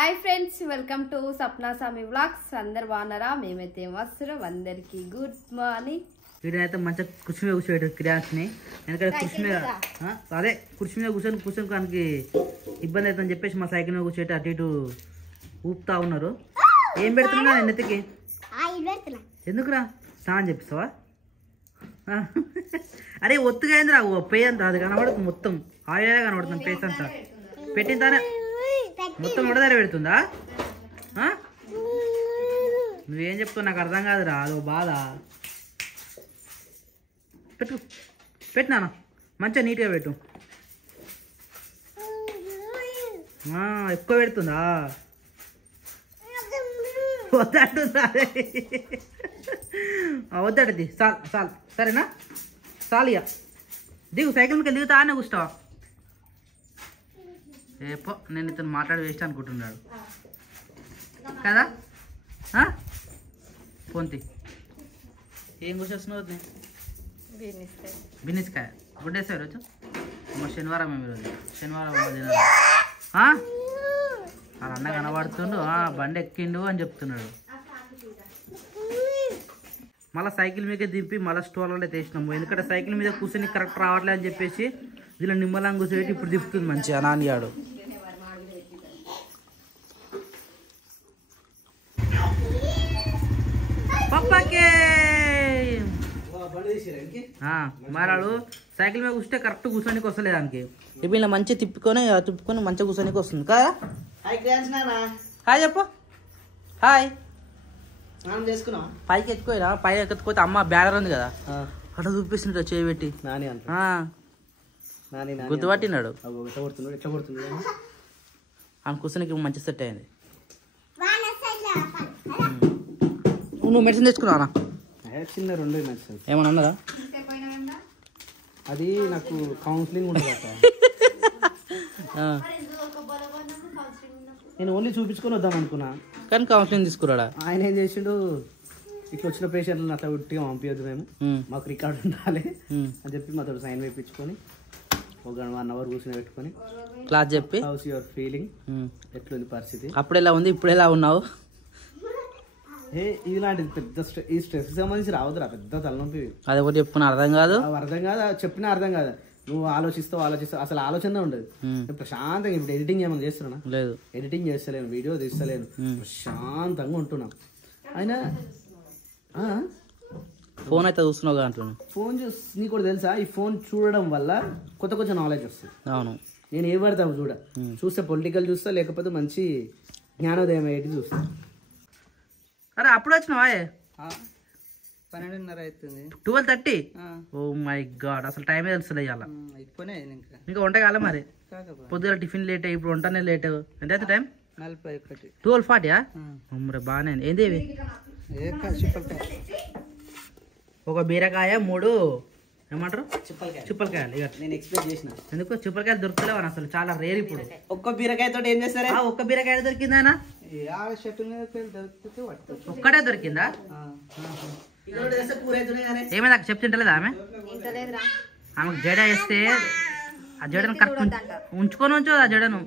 Hi friends, welcome to Sapna సామి vlogs. అందరు బాగున్నారా? మేమైతే వస్తున్నాం. అందరికి గుడ్ మార్నింగ్. వీడైతే మంచిగా కుర్చీ మీద కూర్చోబెట్టారు క్రియాన్స్ని. ఎందుకంటే కుర్చీ మీద అదే కుర్చీ మీద కూర్చోడానికి ఇబ్బంది అవుతుందని చెప్పేసి మా సైకిల్ మీద కూర్చోబెట్టి అటు ఇటు ఊపుతా ఉన్నారు. ఏం పెడుతున్నా నేను నెత్తికి? ఎందుకురా స్నానం చెప్పిస్తావా? అరే ఒత్తుగా అయింది రా, పేయ అంతా అది కనబడుతుంది, మొత్తం ఆయిల్ కనబడుతుంది పేస్ అంతా. పెట్టిందానే మొత్తం ఉడదారి పెడుతుందా? నువ్వేం చెప్తావు నాకు అర్థం కాదురా, అదో బాధ. పెట్టు పెట్టినా మంచిగా నీట్గా పెట్టు. ఎక్కువ పెడుతుందా? వద్దంటుందా? వద్దటది చాలు చాలు, సరేనా? చాలు ఇక దిగు, సైకిల్ మీద దిగుతా అని కూర్చోవా? ఏపో నేను ఇతను మాట్లాడి వేస్ట్ అనుకుంటున్నాడు కదా. పొంతి ఏం కూర్చొస్తున్నావు? బిన్నిస్కాయ గుడ్డేసా ఈరోజు? శనివారం ఏమి ఈరోజు? శనివారం వాళ్ళ అన్న కనబడుతుండు, బండి ఎక్కిండు అని చెప్తున్నాడు. మళ్ళీ సైకిల్ మీదే దింపి మళ్ళీ స్టోర్లో తీసినాము. ఎందుకంటే సైకిల్ మీద కూర్చొని కరెక్ట్ రావట్లే అని చెప్పేసి దీనిలో నిమ్మలంగా కూర్చోబెట్టి ఇప్పుడు తిప్పుతుంది మంచిగా నానియాడు. పప్పాకే మారాడు సైకిల్ మీద కూర్చుంటే కరెక్ట్ కూర్చోనికి వస్తలేదు దానికి. ఇప్పుడు ఇలా మంచిగా తిప్పుకొని మంచిగా కూర్చోనికి వస్తుంది కదా. హాయ్ చెప్పు. హాయ్ చేసుకున్నా. పైకి ఎత్తుకోరా, పైకి ఎత్తుకోతే అమ్మ బ్యానర్ ఉంది కదా అట్లా చూపిస్తుంటా చేయబెట్టి. గుర్తుపట్టినాడు ఆమె కూర్చొనికి మంచి సెట్ అయింది. నువ్వు మెడిసిన్ తెచ్చుకున్నావా? చిన్న 2 మెడిసిన్ ఏమన్నా ఉన్నదా? అది నాకు కౌన్సిలింగ్ ఉంటుంది అక్క. నేను ఓన్లీ చూపించుకొని వద్దాం అనుకున్నా, కానీ కౌన్సిలింగ్ తీసుకురాడా. ఆయన ఏం చేసిండు, ఇట్లా వచ్చిన పేషెంట్లను అట్లా ఉట్టిగా పంపించద్దు, మేము మాకు రికార్డు ఉండాలి అని చెప్పి మాతో సైన్ వేయించుకొని ఒక 1 అవర్ కూర్చొని పెట్టుకొని క్లాస్ చెప్పి హౌస్ యువర్ ఫీలింగ్, ఎట్లుంది పరిస్థితి, అప్పుడు ఎలా ఉంది ఇప్పుడు ఎలా ఉన్నావు. ఇలాంటిది పెద్ద ఈ స్ట్రెస్ సంబంధించి రావద్దురా, పెద్ద తలనొప్పి. అది ఒకటి చెప్పుకున్నా అర్థం కాదు, చెప్పినా అర్థం కాదు. నువ్వు ఆలోచిస్తావు అసలు ఆలోచన ఉండదు. ప్రశాంతంగా ఇప్పుడు ఎడిటింగ్ ఏమైనా చేస్తున్నా? లేదు, ఎడిటింగ్ చేస్తలేను, వీడియో తీస్తలేను, ప్రశాంతంగా ఉంటున్నా. అయినా ఫోన్ అయితే చూస్తున్నావు అంటున్నాను. ఫోన్ నీకు కూడా తెలుసా, ఈ ఫోన్ చూడడం వల్ల కొంచెం నాలెడ్జ్ వస్తుంది. అవును, నేను ఏ పడతావు చూస్తే పొలిటికల్ చూస్తా, లేకపోతే మంచి జ్ఞానోదయం అయ్యేది చూస్తా. అరే అప్పుడు వచ్చినావా? 12:30 అవుతుంది. 12:30. ఓ మై గాడ్, అసలు టైమే తెలుస్తుంది ఇవాళ. ఇంకా వంట కాలే మరి? పొద్దున టిఫిన్ లేట్, ఇప్పుడు వంటనే లేట్. ఎంత అయితే టైం? 41. 12:40. మరి బాగానే ఏంది ఇవి? ఒక బీరకాయ, 3 ఏమంటారు చిప్పలకాయలు. నేను ఎక్స్ప్లెయిన్ చేసిన ఎందుకు చిప్పలకాయలు దొరుకుతలేవని అసలు చాలా రేర్ ఇప్పుడు. ఒక్క బీరకాయతో ఏం చేస్తారా? ఒక్క బీరకాయ దొరికిందా? ఒక్కటే దొరికిందా? ఏమైనా నాకు చెప్తుంటలేదా ఆమె? ఆమెకు జడ వేస్తే ఆ జడను కరెక్ట్ ఉంచుకొని ఉంచు, ఆ జడను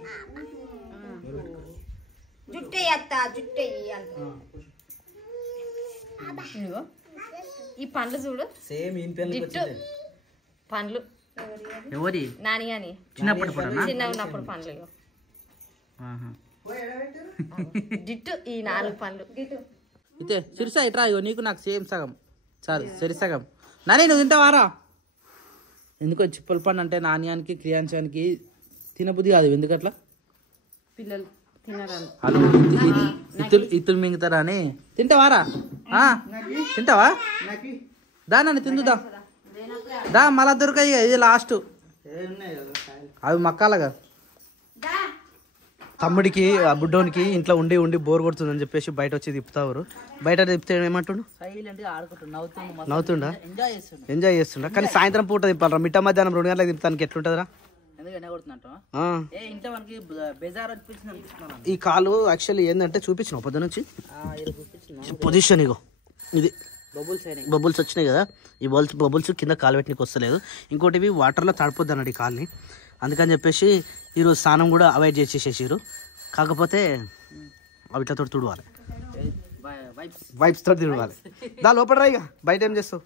ఈ పండ్లు చూడు, సేమ్ పండ్లు ఎవరి నాని గాని చిన్నప్పుడు చిన్న ఉన్నప్పుడు పండ్లు జిట్టు. ఈ 4 పండ్లు అయితే సిరిసా ఇట్రా, ఇగో నీకు నాకు సేమ్ సగం చాలు, సరి సగం. నాని నువ్వు తింటావారా? ఎందుకో చిప్పల పండు అంటే నాణ్యానికి క్రియాంశానికి తినబుద్ధి కాదు. ఎందుకట్లా? పిల్లలు తినరాను, ఇత్తులు మింగుతారా అని. తింటావారా? తింటావా? దా నన్ను తిందుదా, దా మళ్ళా దొరకాయి, ఇది లాస్ట్. అవి మక్కాలగా. తమ్ముడికి ఆ బుడ్డోనికి ఇంట్లో ఉండి బోర్ కొడుతుందని చెప్పేసి బయట వచ్చి తిప్పుతారు. బయట తిప్పితే ఏమంటుండు? నవ్వుతుండా? ఎంజాయ్ చేస్తుండా? కానీ సాయంత్రం పూట తిప్పాలరా, మిట్ట మధ్యాహ్నం 2 గంటలకు తిప్పుతానికి ఎట్లుంటుందిరా? ఈ కాలు యాక్చువల్లీ ఏంటంటే చూపించిన పొద్దు నుంచి పొజిషన్, ఇగో ఇది బబుల్స్ వచ్చినాయి కదా, ఈ బబుల్స్ కింద కాలు పెట్టడానికి వస్తలేదు. ఇంకోటి ఇవి వాటర్లో తడిపోద్ది అన్నాడు ఈ కాల్ని. అందుకని చెప్పేసి ఈరోజు స్నానం కూడా అవాయిడ్ చేసేసేసారు. కాకపోతే అవి ఇట్లా తోటి తుడవాలి, వైప్స్ తోటి తుడవాలి. దా లోపల రా, ఇక బయట ఏం చేస్తావు?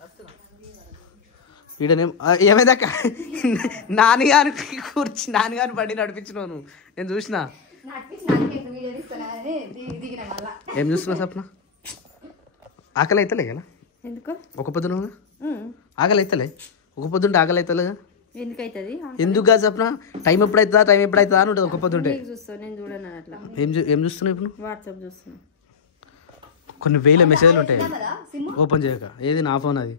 ఈడనేం ఏమైందాక నాన్నగారికి కూర్చి నాన్నగారిని బండి నడిపించినావు నువ్వు, నేను చూసినా. ఏం చూస్తున్నావు సప్న? ఆకలి అవుతలే కదా? ఎందుకు ఒక పొద్దున ఆకలి అవుతలే? ఒక పొద్దుంటే ఆకలి అవుతలేదా? ఎందుకు అవుతుంది? ఎందుకు కాదు సప్న? టైం ఎప్పుడైతుందా టైం ఎప్పుడైతుందా అని ఉంటుంది ఒక పొద్దుంటే. చూస్తాను, నేను చూడను అట్లా. ఏం చూస్తున్నావు ఇప్పుడు? వాట్సాప్ చూస్తున్నా. కొన్ని వేల మెసేజ్లు ఉంటాయి ఓపెన్ చేయక. ఏది నా ఫోన్ అది?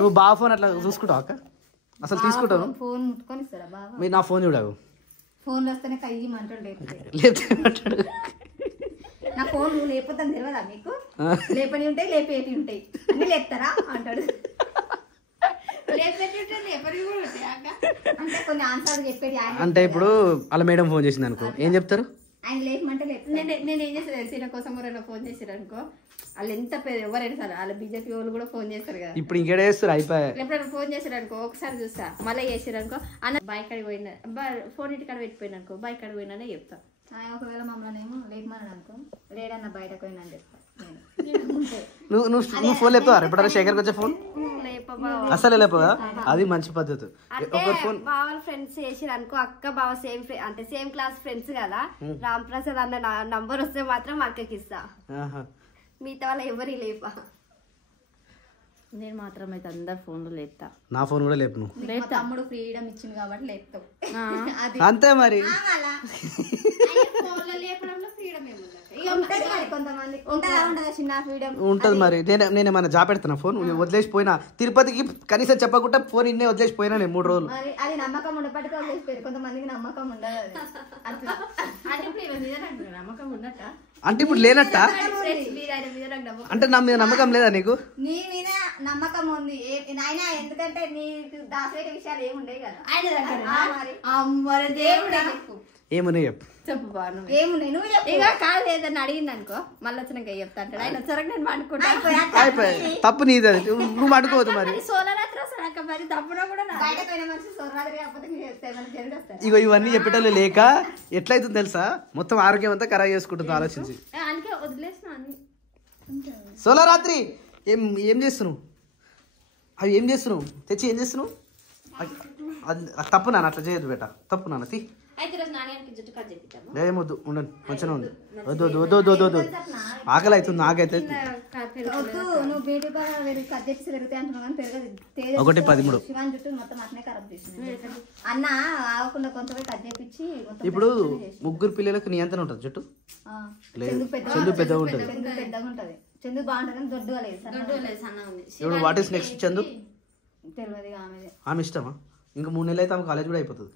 నువ్వు బాగా ఫోన్ అట్లా చూసుకుంటావు అక్క? అసలు తీసుకుంటావు? ఫోన్ ముట్టుకొని ఇస్తారా బాబా? మీరు నా ఫోన్ చూడవు. ఫోన్ వస్తేనే కయ్యి మంటలు లేపుతాడు. నా ఫోన్ నువ్వు లేకపోతాను తెలియదా మీకు? లేపని ఉంటాయి, లేపేటి ఉంటాయి, అన్ని లేపుతారా అంటాడు. లేపేటి ఉంటాయి, లేపని కూడా ఉంటాయి అంటే కొన్ని ఆన్సర్లు చెప్పేది ఆయన. అంటే ఇప్పుడు వాళ్ళ మేడం ఫోన్ చేసింది అనుకో, ఏం చెప్తారు? ఆయన లేపమంటే నేను ఏం చేస్తాను తెలిసిన కోసం ఎవరైనా ఫోన్ చేశారు అనుకో, వాళ్ళు ఎంత ఎవరైనా సరే వాళ్ళ బీజేపీ వాళ్ళు కూడా ఫోన్ చేస్తారు కదా. ఇప్పుడు ఇంకేడ చేస్తారు అయిపోయా. ఎప్పుడైనా ఫోన్ చేశారు అనుకో, ఒకసారి చూస్తా, మళ్ళీ చేసారు అనుకో, అన్న బైక్ అడిగి పోయినా, ఫోన్ ఇంటికాడ పెట్టిపోయినా అనుకో, బైక్ అడిగి పోయినానే చెప్తా. ఒకవేళ మమ్మల్ని ఏమో లేకమని అనుకో, లేడన్న బయటకు పోయినా అని చెప్తా. నువ్వు ఫోన్ లేపుతావు ఎప్పుడైనా? శేఖర్కి వచ్చే ఫోన్ అసలే లేపదా? అది మంచి పద్ధతి. బావ ఫ్రెండ్స్ చేసారు అనుకో, అక్క బావ సేమ్ అంటే సేమ్ క్లాస్ ఫ్రెండ్స్ కదా, రామ్ ప్రసాద్ అన్న నంబర్ వస్తే మాత్రం అక్కకి ఇస్తా, మిగతా వాళ్ళ ఎవరి లేపా. నేను మాత్రం అయితే అందరు ఫోన్లు లేపుతా. నా ఫోన్ కూడా లేపు. నువ్వు తమ్ముడు ఫ్రీడమ్ ఇచ్చింది కాబట్టి లేపుతావు అంతే మరి. ఉంటది మరి. నేనేమన్నా జా పెడతానా ఫోన్? వదిలేసిపోయినా తిరుపతికి కనీసం చెప్పకుండా ఫోన్ ఇన్నే వదిలేసిపోయినా నేను 3 రోజులు. అది నమ్మకం ఉండపటికి వదిలేసిపోయారు, కొంతమందికి నమ్మకం ఉండదు. నమ్మకం ఉండట అంటే ఇప్పుడు లేనట్ట? అంటే నా మీద నమ్మకం లేదా నీకు? నీ మీద నమ్మకం ఉంది నాయన, ఎందుకంటే నీకు దాచేట విషయాలు ఏముండేవి కదా ఆయన దగ్గర. ఏమున్నాయి చెప్పు. చెప్పు బాను, ఏమున్నాయి నువ్వు చెప్పు. ఇక కాదు ఏదన్నా అడిగింది అనుకో, మళ్ళీ వచ్చినాక చెప్తా అంటాడు ఆయన. వచ్చాక నేను పండుకుంటా, తప్పు నీది, అది నువ్వు పండుకోవద్దు మరి. సోలరాత్రి వస్తాక మరి తప్పున కూడా బయటపోయిన మనిషి సోలరాత్రి కాకపోతే జరిగి. ఇగో ఇవన్నీ చెప్పేటోళ్ళు లేక ఎట్లయితుంది తెలుసా, మొత్తం ఆరోగ్యం అంతా ఖరాబ్ చేసుకుంటుంది ఆలోచించి. అందుకే వదిలేసిన అన్ని. సోలరాత్రి ఏం చేస్తున్నావు? అవి ఏం చేస్తున్నావు? తెచ్చి ఏం చేస్తున్నావు? అది తప్పు నాన్న, అట్లా చేయొద్దు బేట, తప్పు నాన్న. తీ ఏమొద్దు, ఉండండి మంచిగా ఉంది. వద్దు వద్దు వద్దు వద్దు వద్దు, ఆకలి అవుతుంది నాకైతే. 1:13. ఇప్పుడు 3 పిల్లలకు నియంత్రణ ఉంటుంది జుట్టు. చందు పెద్దగా ఉంటుంది. ఇప్పుడు వాట్ ఈస్ నెక్స్ట్ చందు? ఆమె ఇష్టమా? ఇంకా 3 నెలలు అయితే ఆమె కాలేజ్ కూడా అయిపోతుంది.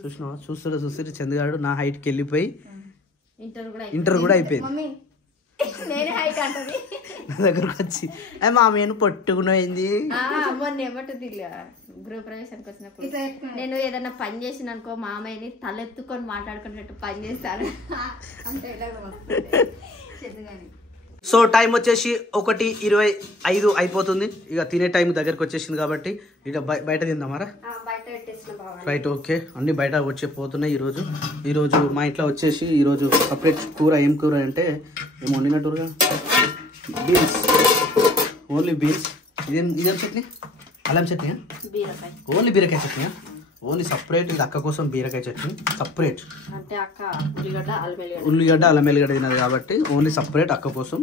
చూసినా చూస్తుంటే చంద్రగాడు నా హైట్కి వెళ్ళిపోయి ఇంటర్ కూడా అయిపోయింది. నా దగ్గరకు వచ్చి మామేను పట్టుకునేది. గృహ ప్రవేశానికి వచ్చినప్పుడు నేను ఏదన్నా పని చేసిన అనుకో, మామయ్యని తలెత్తుకొని మాట్లాడుకునేటట్టు పని చేస్తాను. సో టైం వచ్చేసి 1:25 అయిపోతుంది. ఇక తినే టైం దగ్గరకు వచ్చేసింది కాబట్టి ఇక బయట తిందామారా? Right, okay. అన్ని బయట పోతున్నాయి ఈరోజు మా ఇంట్లో వచ్చేసి ఈరోజు సపరేట్ కూర. ఏం కూర అంటే ఏమో వండినట్టుగా బీన్స్, ఓన్లీ బీన్స్. ఇదేం చట్నీ? అల్లం చట్నీ? ఓన్లీ బీరకాయ చట్నీ, ఓన్లీ సపరేట్. ఇది అక్క కోసం బీరకాయ చట్నీ సపరేట్. అంటే అక్క ఉల్లిగడ్డ అల్లం వెల్లిగడ్డ తినదు కాబట్టి ఓన్లీ సపరేట్ అక్క కోసం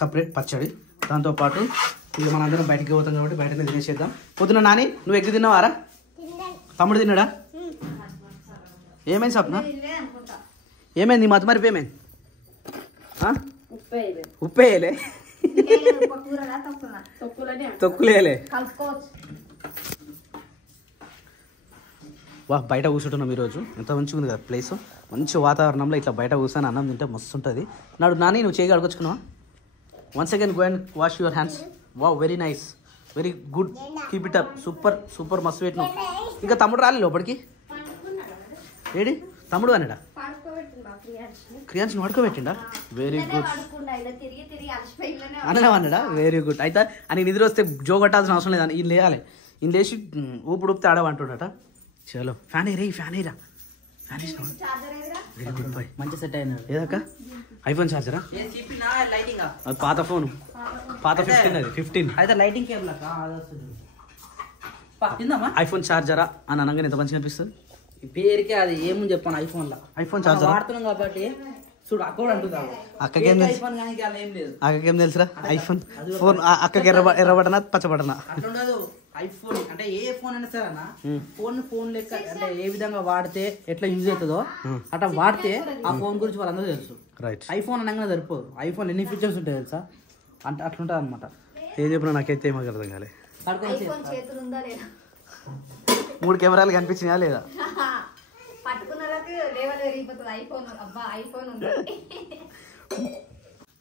సపరేట్ పచ్చడి. దాంతోపాటు ఇక మనందరం బయటకి పోతాం కాబట్టి బయటనే తినేసేద్దాం. పొద్దున నాని నువ్వు ఎగ్గు తిన్నావారా? తమ్ముడు తిన్నాడా? ఏమైంది సప్న? ఏమైంది? నీ మత మరిపి ఏమైంది? ఉప్పేయలే, తొక్కులేలే. వా, బయట కూర్చుంటున్నాం ఈరోజు. ఎంత మంచిగా ఉంది కదా ప్లేస్. మంచి వాతావరణంలో ఇట్లా బయట కూర్చొని అన్నం తింటే మస్తు ఉంటుంది. నాడు నాని నువ్వు చేయి కడుకొచ్చుకున్నావా? Once again go and wash your hands. Wow, very nice, very good, keep it up. Super మస్తు పెట్టినావు. ఇంకా తమ్ముడు రాలే లోపలికి? ఏడి తమ్ముడు అన్నాడా? క్రియాన్స్ పడుకోబెట్టిండా? Very good. అన్నాడా? Very good. అయితే అని నిద్ర వస్తే జో కట్టాల్సిన అవసరం లేదు, ఈయన లేయాలి. ఈయన లేచి ఊపితే ఆడవంటుడట. చలో ఫ్యాన్ ఎయిరా, వెరీ గుడ్ బాయ్. మంచి సెట్ అయినాడు. ఏదక్క ఐఫోన్ ఛార్జరా? లైటింగ్ అది పాత ఫోన్, పాత 15 అది 15. అయితే లైటింగ్ కేబుల్ తిందామా? ఐఫోన్ ఛార్జరా అని అనగానే ఎంత మంచిగా అనిపిస్తుంది. ఈ పేరుకే అది ఏముంది చెప్పాను ఐఫోన్ లో ఐఫోన్ ఛార్జర్ వాడుతున్నాం కాబట్టి చూడు అక్కడ అంటున్నావు. అక్కకేం తెలుసు? ఐఫోన్ కానీ అలా ఏం లేదు. అక్కకేం తెలుసురా ఐఫోన్ ఫోన్? అక్కకి ఎర్రబటనా పచ్చబటనా? అట్లుండదు. ఐఫోన్ అంటే ఏ ఫోన్ అయినా సరే అన్న ఫోన్ లెక్క అంటే ఏ విధంగా వాడితే ఎట్లా యూజ్ అవుతుందో అట్లా వాడితే ఆ ఫోన్ గురించి వాళ్ళందరూ తెలుసు. రైట్. ఐఫోన్ అనగానే సరిపోదు. ఐఫోన్ ఎన్ని ఫీచర్స్ ఉంటాయి తెలుసా? అంటే అట్లుంటుంది అనమాట. ఏం చెప్పినా నాకైతే ఏమో అర్థం కాలే. ఐఫోన్ చేతులు ఉందా లేదా? 3 కెమెరాలు కనిపించినాయా లేదా? పట్టుకున్నలకు లేవలు పెరిగిపోతుంది. ఐఫోన్ అబ్బా ఐఫోన్ ఉంది.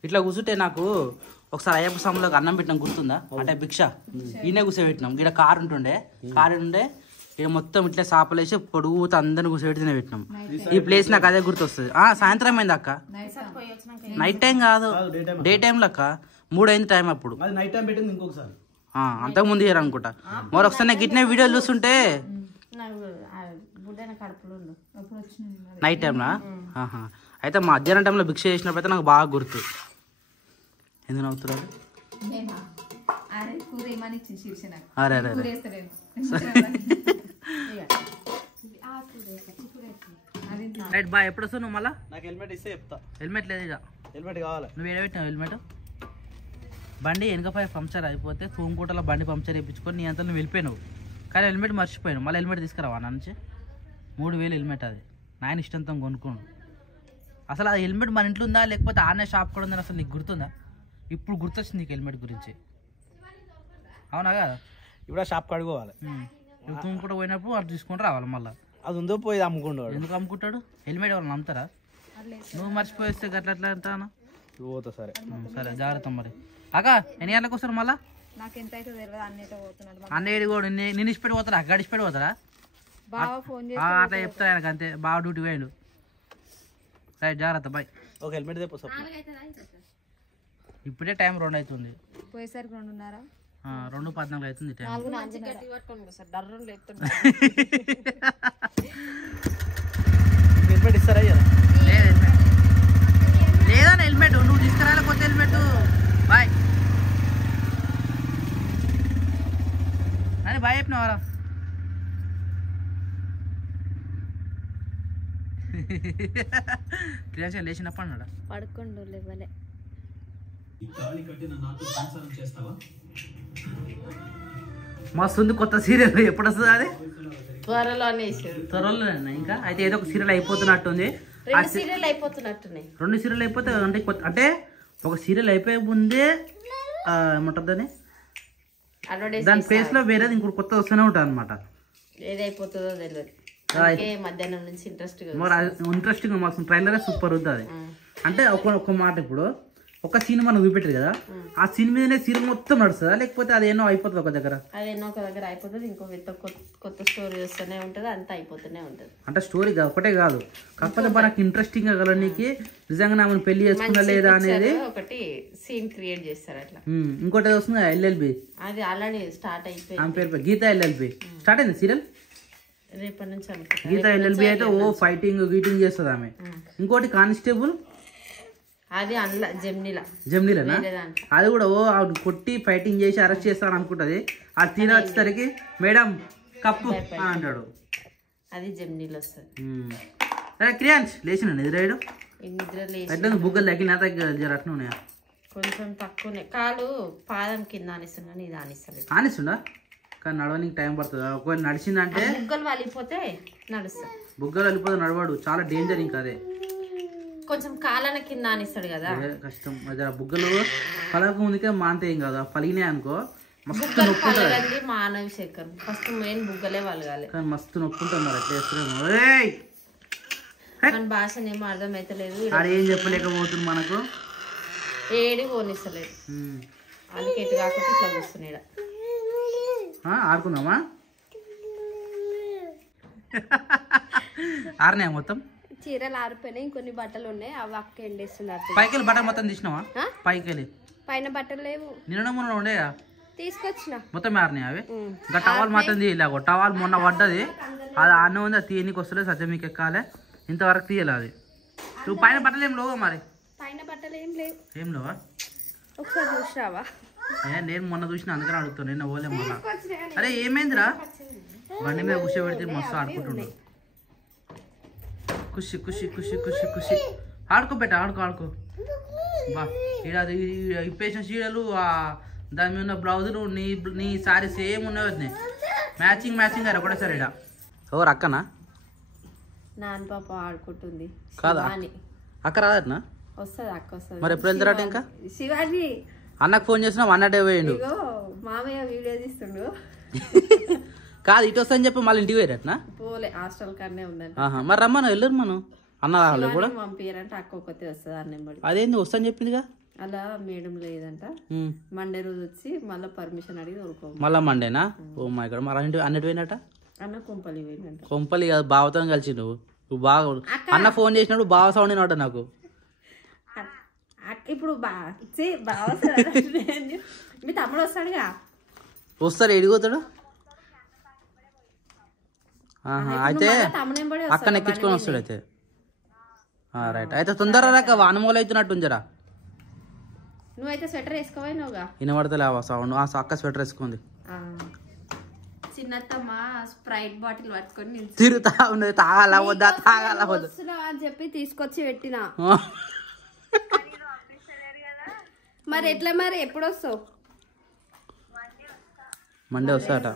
ఇట్లా కూర్చుంటే నాకు ఒకసారి అయ్యప్ప స్వామిలోకి అన్నం పెట్టినాం గుర్తుందా? అంటే భిక్ష ఈయనే కూర్చోబెట్టినాం. ఇక్కడ కారు ఉంటుండే ఇక మొత్తం ఇట్లా సాపలేసి పొడుగుతా అందరిని కూర్చోబెట్టి తినబెట్టినాం. ఈ ప్లేస్ నాకు అదే గుర్తొస్తుంది. సాయంత్రం అయింది అక్క, నైట్ టైం కాదు డే టైంలో అక్క 3 అయింది టైం అప్పుడు. నైట్ టైం పెట్టింది ఇంకొకసారి అంతకుముందు ఇయర్ అనుకుంటా. మరి ఒకసారి నాకు గిట్నే వీడియోలు చూస్తుంటే నైట్ టైంలో అయితే మధ్యాహ్నం టైంలో భిక్ష చేసినప్పుడు అయితే నాకు బాగా గుర్తు. ఎందుకు నవ్వుతున్నారు? అరే అరే రైట్ బాయ్. ఎప్పుడు వస్తావు నువ్వు మళ్ళా? నాకు హెల్మెట్ ఇస్తే చెప్తా. హెల్మెట్ లేదు ఇక. హెల్మెట్ కావాలి. నువ్వు ఏడబెట్టినావు హెల్మెట్? బండి వెనక పంక్చర్ అయిపోతే తూముకోటలో బండి పంక్చర్ వేయించుకొని నీ అంతా నువ్వు వెళ్ళిపోయినావు. కానీ హెల్మెట్ మర్చిపోయాను. మళ్ళీ హెల్మెట్ తీసుకురావా నా నుంచి? 3000 హెల్మెట్. అది నాయన ఇష్టంతో కొనుక్కోను. అసలు ఆ హెల్మెట్ మన ఇంట్లో ఉందా లేకపోతే ఆనే షాప్ కూడా ఉందని అసలు నీకు గుర్తుందా? ఇప్పుడు గుర్తొచ్చింది నీకు హెల్మెట్ గురించి, అవునా కదా? ఇప్పుడు షాప్ కడుకోవాలి. నువ్వు తూముకుంటూ పోయినప్పుడు అది తీసుకొని రావాలి. మళ్ళీ అది ఉందో పోయి అమ్ముకుంటాడు. ఎందుకు అమ్ముకుంటాడు? హెల్మెట్ ఎవరు నమ్ముతారా? నువ్వు మర్చిపోయిస్తే గట్ల ఎట్లా అంటానా? పోతా. సరే సరే జాగ్రత్త. మరి అక్క ఎన్ని గంటలకు వస్తారు మళ్ళా? అన్నయ్య కూడా నేను ఇచ్చిపెట్టి పోతారా? అక్కడ ఇచ్చిపెట్టి పోతారా? అట్లా చెప్తా ఆయనకు అంతే. బాగా డ్యూటీ పోయాడు. రైట్ జాగ్రత్త బాయ్. ఒక హెల్మెట్ తెప్ప. ఇప్పుడే టైం 2 అవుతుంది. పోయేసరికి 2:30 2:14 అవుతుంది టైం. హెల్మెట్ ఇస్తారా? లేదా హెల్మెట్ నువ్వు తీసుకురాలేకపోతే హెల్మెట్ బాయ్ అని బాయ్ చెప్పినవారా? క్రియాశ లేచినప్పుడు అన్నాడా? పడుకోండు లేవలే. మస్తుంది కొత్త సీరియల్. ఎప్పుడు వస్తుంది అది? త్వరలోనే. ఇంకా అయితే ఏదో ఒక సీరియల్ అయిపోతున్నట్టుంది. 2 సీరియల్ అయిపోతున్నట్టున్నాయి. 2 సీరియల్ అయిపోతే అంటే ఒక సీరియల్ అయిపోయే ముందే ఏమంటుందని దాని ప్లేస్ లో వేరేది ఇంకోటి కొత్త వస్తూనే ఉంటుంది అనమాట. ఏదైపోతుందో తెలియదు. మధ్యాహ్నం నుంచి ఇంట్రెస్టింగ్ మాకు ట్రైలర్ సూపర్ ఉంది అది. అంటే ఒక మాట, ఇప్పుడు ఒక సీన్ మనం చూపెట్టారు కదా, ఆ సీన్ మీదనే సీరియల్ మొత్తం నడుస్తుందా లేకపోతే అది ఎన్నో అయిపోతుంది ఒక దగ్గర? అది ఎన్నో ఒక దగ్గర అయిపోతుంది, ఇంకో కొత్త స్టోరీ వస్తూనే ఉంటుంది, అంతా అయిపోతూనే ఉంటుంది. అంటే స్టోరీ ఒకటే కాదు, కాకపోతే మనకి ఇంట్రెస్టింగ్ గా కలనికి నిజంగా ఆమెను పెళ్లి చేసుకున్నా లేదా అనేది ఒకటి సీన్ క్రియేట్ చేస్తారు అట్లా. ఇంకోటి వస్తుంది ఎల్ఎల్బి, అది అలానే స్టార్ట్ అయిపోయింది. ఆమె పేరు గీత ఎల్ఎల్బి స్టార్ట్ అయింది సీరియల్ రేపటి నుంచి. గీత ఎల్ఎల్బి అయితే ఓ ఫైటింగ్ గీటింగ్ చేస్తుంది ఆమె. ఇంకోటి కానిస్టేబుల్, అది అందులో జమ్నీలనా, అది కూడా ఓ కొట్టి ఫైటింగ్ చేసి అరెస్ట్ చేస్తాను అనుకుంటది. ఆ తీరా వచ్చేసరికి మేడం కప్పు అంటాడు, అది జమ్నీలో వస్తుంది. అరే క్రియాన్స్ లేచిన నిద్రయ్యడం నిద్ర లేచి ఎట్లా బుగ్గలు తగ్గిన జర అట్లా ఉన్నాయా? కొంచెం తక్కువనే, కాలు పాదం కింద ఆనిస్తున్నాను, ఇది ఆనిస్తలేదు. ఆనిస్తుందా? కానీ నడవడానికి టైం పడుతుంది. ఒకవేళ నడిచిందంటే బుగ్గలు వలిపోతే నడుస్తా. బుగ్గలు వెళ్ళిపోతే నడవాడు, చాలా డేంజర్. ఇంకా అదే కొంచెం కాళ్ళని కింద ఆనిస్తాడు కదా, కష్టం. బుగ్గలు పలక ముందుకే మాంతే ఏం కదా, పలిగినాయి అనుకో మస్తు నొప్పి ఉంటుంది. మానవ శేఖర్ ఫస్ట్ మెయిన్ బుగ్గలే వలగాలి, కానీ మస్తు నొప్పి ఉంటుంది. మరి ఎట్లా చేస్తున్నాము? మన భాషను ఏమో అర్థమైతలేదు, ఆడేం చెప్పలేకపోతుంది మనకు, ఏడి పోనిస్తలేదు. అందుకే ఎటు కాకుండా ఇట్లా కూర్చున్నాడు. ఆడుకుందామా? ఆరినాయా మొత్తం? చీరలు ఆరిపోయినాయి, ఇంకొన్ని బట్టలు ఉన్నాయి, అవి అక్క ఎండేస్తున్నారు. పైకి వెళ్ళి బట్టలు మొత్తం తీసినావా? పైకి వెళ్ళి పైన బట్టలు లేవు. నిన్న మొన్న ఉండేయా? తీసుకొచ్చిన మొత్తం మారినాయి అవి ఇంకా టవాల్ మాత్రం తీయలేగో టవాల్ మొన్న పడ్డది అది అన్న ఉంది అది తీయనికి వస్తలేదు సత్యం మీకు ఎక్కాలి ఇంతవరకు తీయలే అది నువ్వు పైన బట్టలు ఏం లేవా మరి పైన బట్టలు ఏం లేవు ఏం లేవా ఒకసారి చూసిరావా నేను మొన్న చూసిన అందుకని అడుగుతాను నిన్న పోలే మళ్ళా అరే ఏమైందిరా బండి మీద కూర్చోబెడితే మస్తు ఆడుకుంటున్నాడు ఖుషి ఖుషి ఖుషి ఖుషి ఖుషి ఆడుకో బెట్ట ఆడుకో బా ఇక్కడ ఇప్పేసిన చీడలు దాని మీద ఉన్న బ్లౌజులు నీ సారీ సేమ్ ఉన్నాయి మ్యాచింగ్ గారు ఒకటేసారి ఇక్కడ ఎవరు అక్కనా నాన్న పాప ఆడుకుంటుంది కాదా అక్క రాదట్నా వస్తుంది అక్క వస్తుంది మరి ఎప్పుడు వెళ్తారట ఇంకా శివాజీ అన్నకు ఫోన్ చేసినా అన్నట్టే పోయిండు మామయ్య వీడియో తీస్తుండు కాదు ఇటు వస్తా అని చెప్పి మళ్ళీ ఇంటికి పోయారట్నా పోలే హాస్టల్ కన్నా ఉందండి మరి రమ్మను వెళ్ళరు మనం అన్న రావాలి కూడా పంపించారంటే అక్క ఒక్కతే వస్తుంది అన్నెంబడి అదేంది వస్తా అని చెప్పిందిగా అలా మేడం లేదంట మండే రోజు వచ్చి మళ్ళీ పర్మిషన్ అడిగి దొరుకో మళ్ళా మండేనా ఓ మా ఇక్కడ మరి అన్నిటి పోయినట అన్న కొంపలి పోయిందంట కొంపలి కాదు బావతో కలిసి నువ్వు బాగా అన్న ఫోన్ చేసినప్పుడు బావ సౌండ్ వినట నాకు ఇప్పుడు మీ తమ్ముడు వస్తాడుగా వస్తారు ఎడిపోతాడు అయితే అక్కన ఎక్కించుకొని వస్తాడు అయితే రైట్ అయితే తొందరగా రాక వానమూల అవుతున్నట్టు జరా నువ్వైతే స్వెటర్ వేసుకోవాయినవుగా వినబడతలేవా సౌండ్ అక్క స్వెటర్ వేసుకుంది చిన్నత్తమ్మ స్ప్రైట్ బాటిల్ పట్టుకొని తిరుగుతా ఉన్నది తాగాల వద్దా అని చెప్పి తీసుకొచ్చి పెట్టిన మరి ఎట్లా మరి ఎప్పుడు వస్తావు మండే వస్తాట